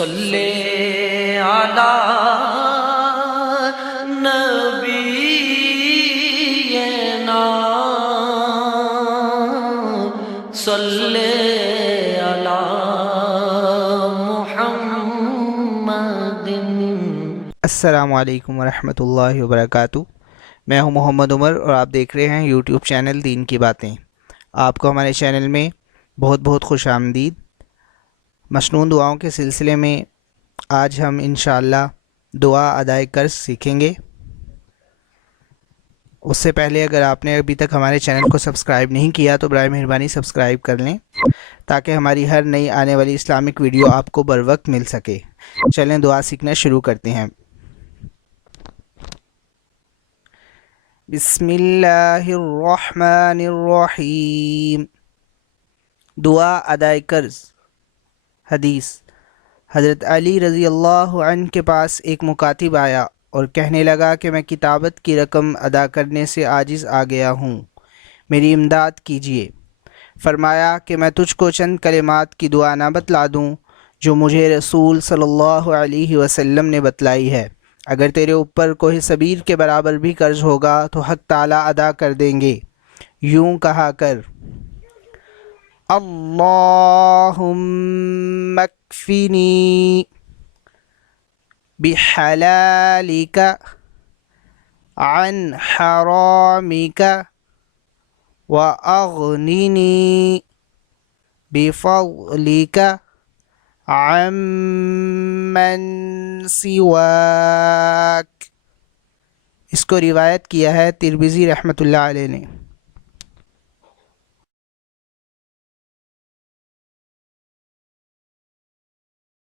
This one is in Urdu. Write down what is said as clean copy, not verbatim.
صلی علی نبینا صلی علی محمد۔ السلام علیکم ورحمۃ اللہ وبرکاتہ۔ میں ہوں محمد عمر اور آپ دیکھ رہے ہیں یوٹیوب چینل دین کی باتیں۔ آپ کو ہمارے چینل میں بہت بہت خوش آمدید۔ مسنون دعاؤں کے سلسلے میں آج ہم انشاءاللہ دعا ادائے قرض سیکھیں گے۔ اس سے پہلے اگر آپ نے ابھی تک ہمارے چینل کو سبسکرائب نہیں کیا تو برائے مہربانی سبسکرائب کر لیں تاکہ ہماری ہر نئی آنے والی اسلامک ویڈیو آپ کو بر وقت مل سکے۔ چلیں دعا سیکھنا شروع کرتے ہیں۔ بسم اللہ الرحمن الرحیم۔ دعا ادائے قرض۔ حدیث: حضرت علی رضی اللہ عنہ کے پاس ایک مکاتب آیا اور کہنے لگا کہ میں کتابت کی رقم ادا کرنے سے عاجز آ گیا ہوں، میری امداد کیجیے۔ فرمایا کہ میں تجھ کو چند کلمات کی دعا نہ بتلا دوں جو مجھے رسول صلی اللہ علیہ وسلم نے بتلائی ہے۔ اگر تیرے اوپر کوہ صبیر کے برابر بھی قرض ہوگا تو حق تعالیٰ ادا کر دیں گے۔ یوں کہا کر: اللہم اکفنی بحلالک عن حرامک واغننی بفضلک عمن سواک۔ اس کو روایت کیا ہے ترمذی رحمۃ اللہ علیہ نے۔